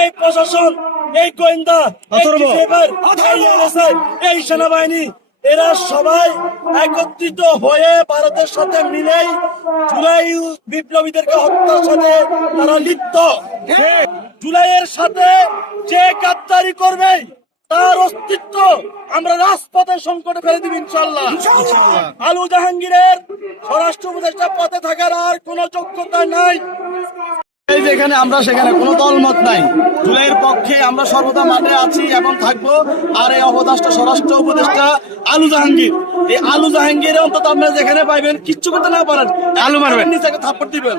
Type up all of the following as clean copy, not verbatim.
এই প্রশাসন, এই গোয়েন্দা, এই সেনাবাহিনী, এরা সবাই একত্রিত হয়ে ভারতের সাথে মিলেই জুলাই বিপ্লবীদেরকে হত্যার সাথে তারা লিপ্ত। জুলাইয়ের সাথে যে গাদ্দারি করবে তার অস্তিত্ব আমরা রাজপথের সংকটে ফেলে দিব ইনশাআল্লাহ। আলু জাহাঙ্গীরের স্বরাষ্ট্র উপদেষ্টা পদে থাকার আর কোন যোগ্যতা নাই। এই যেখানে আমরা সেখানে কোনো দলমত নাই। জুলাইয়ের পক্ষে আমরা সর্বদা মাঠে আছি এবং থাকবো। আর এই অবদাসটা স্বরাষ্ট্র উপদেষ্টা আলু জাহাঙ্গীর, এই আলু জাহাঙ্গীর অন্তত আপনারা যেখানে পাইবেন কিচ্ছু করতে না পারেন, আলু মারবেন, নিচে থাপ্পড় দিবেন,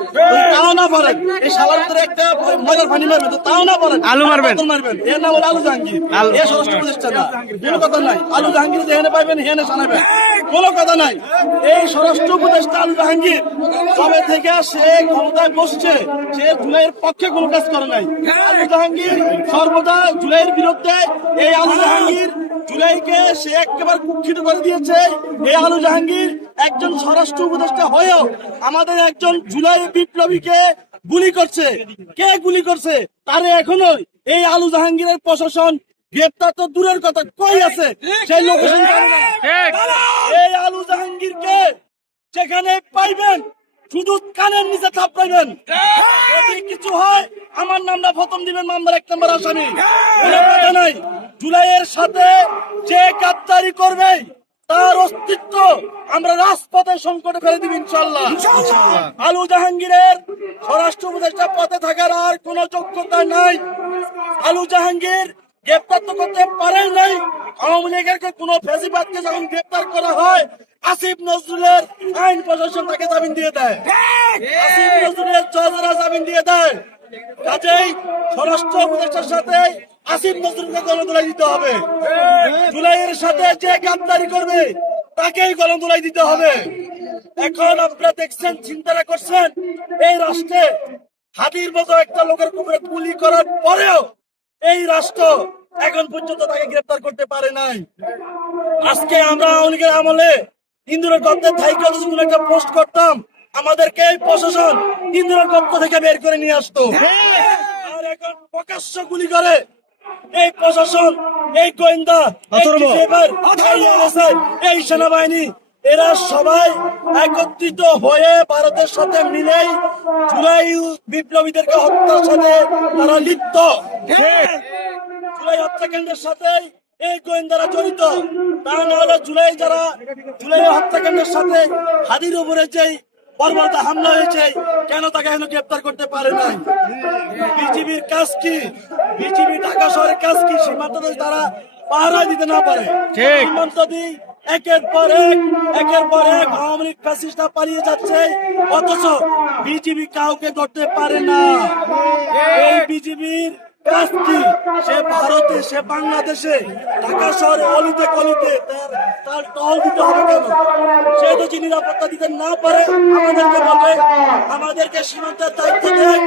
তাও না পারেন, এই শালার ভিতরে একটা ময়লার পানি মারবেন, তাও না পারেন, আলু মারবেন, এর নাম হলো আলু জাহাঙ্গীর। এই স্বরাষ্ট্র উপদেষ্টা না, কোনো কথা নাই। আলু জাহাঙ্গীর যেখানে পাইবেন হেনে জানাবেন, কোনো কথা নাই। এই স্বরাষ্ট্র উপদেষ্টা আলু জাহাঙ্গীর কবে থেকে সে ক্ষমতায় বসছে, সে জুলাইয়ের পক্ষে কোনো কাজ করে নাই। আলু জাহাঙ্গীর সর্বদা জুলাইয়ের বিরুদ্ধে। এই আলু জাহাঙ্গীর জুলাইকে সে একেবারে কুক্ষিত করে দিয়েছে। এই আলু জাহাঙ্গীর একজন স্বরাষ্ট্র উপদেষ্টা হয়েও আমাদের একজন জুলাই বিপ্লবীকে গুলি করছে। কে গুলি করছে তারে এখনো এই আলু জাহাঙ্গীরের প্রশাসন গ্রেপ্তার তো দূরের কথা, কই আছে সেই লোকেশন জানে না। এই আলু জাহাঙ্গীরকে যেখানে পাইবেন শুধু কানের নিচে থাপড়াইবেন। যদি কিছু হয় আমার নামটা প্রথম দিবেন মামলার 1 নম্বর আসামি। কোনো কথা নাই। জুলাইয়ের সাথে যে গাদ্দারি করবে তার অস্তিত্ব আমরা রাজপথের সংকটে ফেলে দিব ইনশাআল্লাহ। আলু জাহাঙ্গীরের স্বরাষ্ট্র উপদেষ্টা পদে থাকার আর কোন যোগ্যতা নাই। আলু জাহাঙ্গীর গ্রেপ্তার তো করতে পারেন নাই। আওয়ামী লীগের কোন ফ্যাসিবাদকে যখন গ্রেপ্তার করা হয় আসিফ নজরুলের আইন প্রশাসন তাকে জামিন দিয়ে দেয়, আসিফ নজরুলের জজরা জামিন দিয়ে দেয়। কাজেই স্বরাষ্ট্র উপদেষ্টার সাথে আসিফ নজরুলকে গণদোলাই দিতে হবে। জুলাইয়ের সাথে যে গাদ্দারি করবে তাকেই গণদোলাই দিতে হবে। এখন আপনারা দেখছেন, চিন্তা করছেন, এই রাষ্ট্রে হাতির মতো একটা লোকের উপরে গুলি করার পরেও এই রাষ্ট্র এখন পর্যন্ত তাকে গ্রেপ্তার করতে পারে নাই। আজকে আমরা আওয়ামী লীগের আমলে ইন্দুরের গর্তের থাইকে যখন একটা পোস্ট করতাম, আমাদেরকে এই প্রশাসন ইন্দুরের গর্ত থেকে বের করে নিয়ে আসতো। আর এখন প্রকাশ্য গুলি করে এই প্রশাসন, এই গোয়েন্দা, এই সেনাবাহিনী, এরা সবাই একত্রিত হয়ে ভারতের সাথে মিলেই জুলাই বিপ্লবীদেরকে হত্যার সাথে তারা লিপ্ত। জুলাই হত্যাকাণ্ডের সাথে এই গোয়েন্দারা জড়িত। তা না হলে জুলাই হত্যাকাণ্ডের সাথে হাদির উপরে যে বর্বরতা হামলা হয়েছে, কেন তাকে এখনো গ্রেপ্তার করতে পারে নাই? বিজিবির কাজ কি? বিজিবি ঢাকা শহরের কাজ কি? সীমান্ত তারা পাহারা দিতে না পারে, সীমান্ত দিয়ে একের পর এক আওয়ামী লীগ ফ্যাসিস্টরা পালিয়ে যাচ্ছে, অথচ বিজিবি কাউকে ধরতে পারে না। এই বিজিবির কাজ কি? সে ভারতে, সে বাংলাদেশে, ঢাকা শহরে অলিতে কলিতে তার টহল দিতে হবে কেন? সে যদি নিরাপত্তা দিতে না পারে আমাদেরকে বলে, আমাদেরকে সীমান্তের দায়িত্ব দেয়,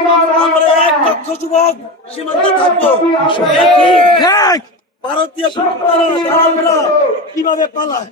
আমরা 1 লক্ষ যুবক সীমান্তে থাকবো। ভারতীয় দালালরা কিভাবে পালায়?